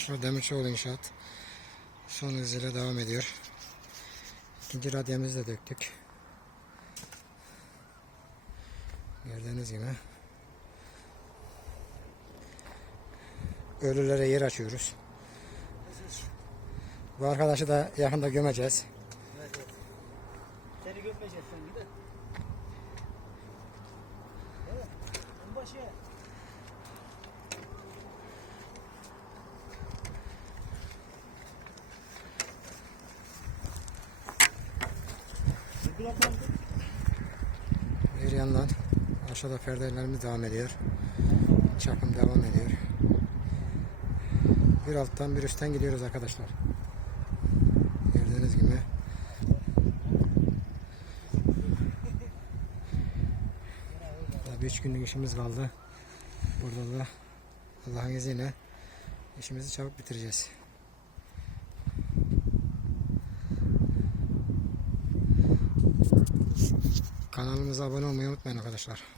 arkadaşlar Demirçioğlu İnşaat son hızıyla devam ediyor. İkinci radyamızı da döktük. Gördüğünüz gibi. Ölülere yer açıyoruz. Bu arkadaşı da yakında gömeceğiz. Seni gömmeyeceğiz sen bir de. Bir yandan aşağıda perdelerimiz devam ediyor. Çapım devam ediyor. Bir alttan bir üstten gidiyoruz arkadaşlar. Gördüğünüz gibi. Bir üç günlük işimiz kaldı. Burada da Allah'ın izniyle işimizi çabuk bitireceğiz. Kanalımıza abone olmayı unutmayın arkadaşlar.